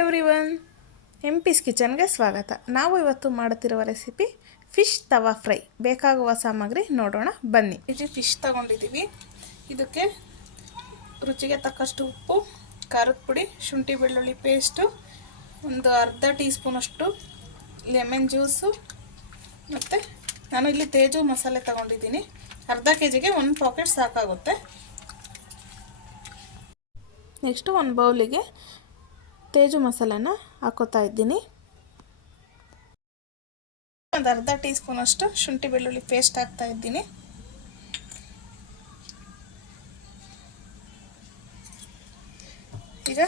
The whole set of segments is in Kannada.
ಎವ್ರಿ ಒನ್ ಎಂ ಪಿಸ್ ಕಿಚನ್ಗೆ ಸ್ವಾಗತ. ನಾವು ಇವತ್ತು ಮಾಡುತ್ತಿರುವ ರೆಸಿಪಿ ಫಿಶ್ ತವಾ ಫ್ರೈ ಬೇಕಾಗುವ ಸಾಮಗ್ರಿ ನೋಡೋಣ, ಬನ್ನಿ. ಇಲ್ಲಿ ಫಿಶ್ ತಗೊಂಡಿದ್ದೀವಿ. ಇದಕ್ಕೆ ರುಚಿಗೆ ತಕ್ಕಷ್ಟು ಉಪ್ಪು, ಖಾರದ ಪುಡಿ, ಶುಂಠಿ ಬೆಳ್ಳುಳ್ಳಿ ಪೇಸ್ಟು ಒಂದು ಅರ್ಧ ಟೀ ಸ್ಪೂನಷ್ಟು ಲೆಮನ್ ಜ್ಯೂಸು ಮತ್ತು ನಾನು ಇಲ್ಲಿ ತೇಜು ಮಸಾಲೆ ತಗೊಂಡಿದ್ದೀನಿ. ಅರ್ಧ ಕೆ ಜಿಗೆ ಒಂದು ಪಾಕೆಟ್ ಸಾಕಾಗುತ್ತೆ. ನೆಕ್ಸ್ಟು ಒಂದು ಬೌಲಿಗೆ ತೇಜು ಮಸಾಲಾನ ಹಾಕೋತಾ ಇದ್ದೀನಿ. ಒಂದು ಅರ್ಧ ಟೀ ಸ್ಪೂನಷ್ಟು ಶುಂಠಿ ಬೆಳ್ಳುಳ್ಳಿ ಪೇಸ್ಟ್ ಹಾಕ್ತಾ ಇದ್ದೀನಿ. ಈಗ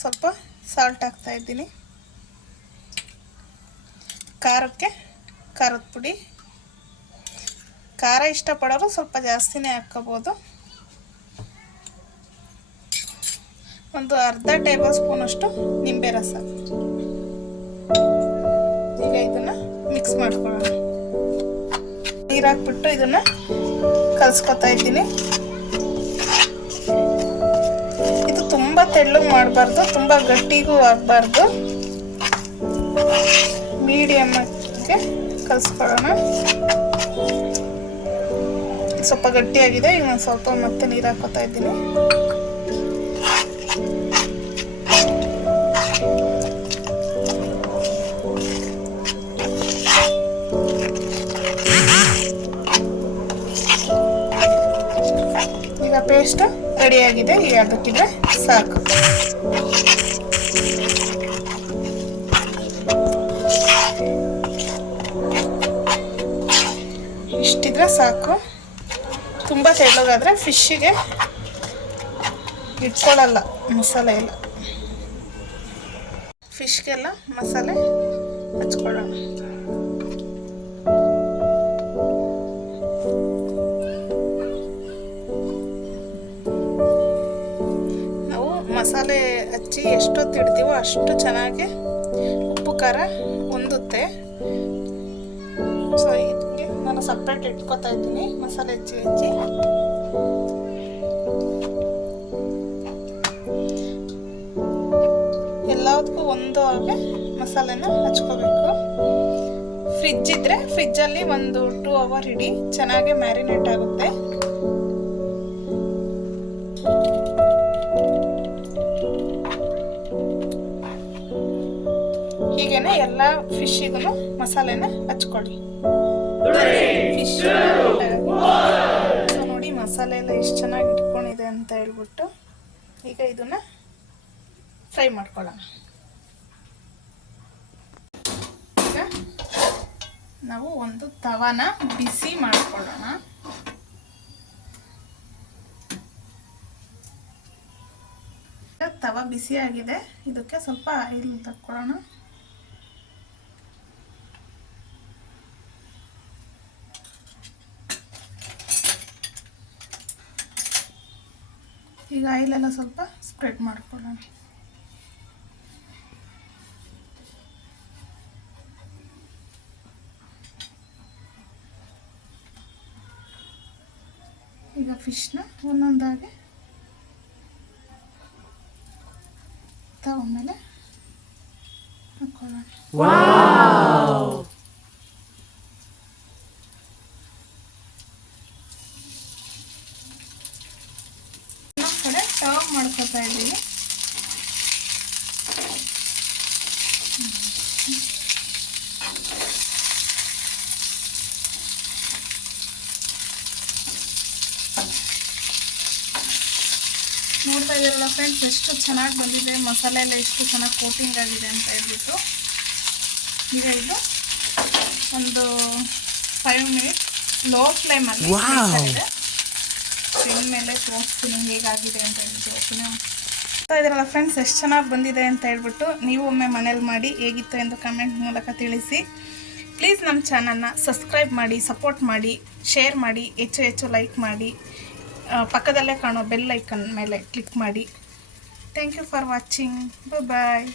ಸ್ವಲ್ಪ ಸಾಲ್ಟ್ ಹಾಕ್ತಾ ಇದ್ದೀನಿ. ಖಾರಕ್ಕೆ ಖಾರದ ಪುಡಿ. ಖಾರ ಇಷ್ಟಪಡೋರು ಸ್ವಲ್ಪ ಜಾಸ್ತಿನೇ ಹಾಕ್ಕೋಬೋದು. ಒಂದು ಅರ್ಧ ಟೇಬಲ್ ಸ್ಪೂನಷ್ಟು ನಿಂಬೆ ರಸ. ಈಗ ಇದನ್ನ ಮಿಕ್ಸ್ ಮಾಡ್ಕೊಳ್ಳೋಣ. ನೀರು ಹಾಕ್ಬಿಟ್ಟು ಇದನ್ನ ಕಲ್ಸ್ಕೊತಾ ಇದ್ದೀನಿ. ಇದು ತುಂಬ ತೆಳ್ಳಗೆ ಮಾಡಬಾರ್ದು, ತುಂಬ ಗಟ್ಟಿಗೂ ಆಗಬಾರ್ದು. ಮೀಡಿಯಮ್ಗೆ ಕಲಿಸ್ಕೊಳ್ಳೋಣ. ಸ್ವಲ್ಪ ಗಟ್ಟಿಯಾಗಿದೆ, ಈಗ ನಾನು ಸ್ವಲ್ಪ ಮತ್ತೆ ನೀರು ಹಾಕೋತಾ ಇದ್ದೀನಿ. ಈಗ ಪೇಸ್ಟ್ ರೆಡಿಯಾಗಿದೆ ಈಗ ಅದಕ್ಕಿದ್ರೆ ಸಾಕು. ಇಷ್ಟಿದ್ರೆ ಸಾಕು. ತುಂಬ ತೆಳ್ಳಗಾದ್ರೆ ಫಿಶ್ಶಿಗೆ ಇಟ್ಕೊಳ್ಳಲ್ಲ, ಮಸಾಲೆ ಎಲ್ಲ. ಫಿಶ್ಗೆಲ್ಲ ಮಸಾಲೆ ಹಚ್ಕೊಳ್ಳೋಣ. ಹಚ್ಚಿ ಎಷ್ಟೊತ್ತು ಇಡ್ತೀವೋ ಅಷ್ಟು ಚೆನ್ನಾಗಿ ಉಪ್ಪು, ಖಾರ ಹೊಂದುತ್ತೆ ಸೊ ಇದಕ್ಕೆ ನಾನು ಸಪ್ರೇಟ್ ಇಟ್ಕೊತಾ ಇದ್ದೀನಿ, ಮಸಾಲೆ ಹಚ್ಚಿ ಹಚ್ಚಿ. ಎಲ್ಲದಕ್ಕೂ ಒಂದು ಹಾಗೆ ಮಸಾಲೆನ ಹಚ್ಕೋಬೇಕು. ಫ್ರಿಜ್ ಇದ್ರೆ ಫ್ರಿಜ್ಜಲ್ಲಿ ಒಂದು ಟೂ ಅವರ್ ಇಡಿ, ಚೆನ್ನಾಗಿ ಮ್ಯಾರಿನೇಟ್ ಆಗುತ್ತೆ. ಹೀಗೇನೆ ಎಲ್ಲ ಫಿಶ್ಶಿಗೂ ಮಸಾಲೆನ ಹಚ್ಕೊಳ್ಳಿ ಫಿಶ್ ನೋಡಿ ಮಸಾಲೆ ಎಲ್ಲ ಎಷ್ಟು ಚೆನ್ನಾಗಿ ಇಟ್ಕೊಂಡಿದೆ ಅಂತ ಹೇಳ್ಬಿಟ್ಟು ಈಗ ಇದನ್ನ ಫ್ರೈ ಮಾಡ್ಕೊಳ್ಳೋಣ. ಈಗ ನಾವು ಒಂದು ತವಾನ ಬಿಸಿ ಮಾಡ್ಕೊಳ್ಳೋಣ. ತವ ಬಿಸಿ ಆಗಿದೆ. ಇದಕ್ಕೆ ಸ್ವಲ್ಪ ಆಯಿಲ್ ತಕ್ಕೊಳ್ಳೋಣ. ಈಗ ಆಯಿಲೆಲ್ಲ ಸ್ವಲ್ಪ ಸ್ಪ್ರೆಡ್ ಮಾಡ್ಕೊಳ್ಳೋಣ. ಈಗ ಫಿಶ್ನ ಒಂದೊಂದಾಗಿ ತಗೊಂಡ್ಮೇಲೆ ಹಾಕೊಳ್ಳೋಣ. ಮಾಡ್ಕೊತಾ ಇದ್ದೀವಿ. ನೋಡ್ತಾ ಇದ್ದೀರಲ್ಲ ಫ್ರೆಂಡ್ಸ್ ಎಷ್ಟು ಚೆನ್ನಾಗಿ ಬಂದಿದೆ. ಮಸಾಲೆ ಎಲ್ಲ ಎಷ್ಟು ಚೆನ್ನಾಗಿ ಕೋಟಿಂಗ್ ಆಗಿದೆ ಅಂತ ಹೇಳ್ಬಿಟ್ಟು. ಈಗ ಇದು ಒಂದು ಫೈವ್ ಮಿನಿಟ್ ಲೋ ಫ್ಲೇಮಲ್ಲಿ ಇದೆ ಸ್ಕ್ರೀನ್ ಮೇಲೆ ತೋರಿಸ್ತೀನಿ ಹೇಗಾಗಿದೆ ಅಂತ ಹೇಳ್ಬಿಟ್ಟು ಓಕೆನಾ? ಮಾಡ್ತಾ ಫ್ರೆಂಡ್ಸ್ ಎಷ್ಟು ಚೆನ್ನಾಗಿ ಬಂದಿದೆ ಅಂತ ಹೇಳ್ಬಿಟ್ಟು ನೀವು ಒಮ್ಮೆ ಮನೇಲಿ ಮಾಡಿ ಹೇಗಿತ್ತು ಎಂದು ಕಮೆಂಟ್ ಮೂಲಕ ತಿಳಿಸಿ. ಪ್ಲೀಸ್ ನಮ್ಮ ಚಾನಲ್ನ ಸಬ್ಸ್ಕ್ರೈಬ್ ಮಾಡಿ ಸಪೋರ್ಟ್ ಮಾಡಿ ಶೇರ್ ಮಾಡಿ, ಹೆಚ್ಚು ಹೆಚ್ಚು ಲೈಕ್ ಮಾಡಿ ಪಕ್ಕದಲ್ಲೇ ಕಾಣೋ ಬೆಲ್ ಐಕನ್ ಮೇಲೆ ಕ್ಲಿಕ್ ಮಾಡಿ. Thank you for watching bye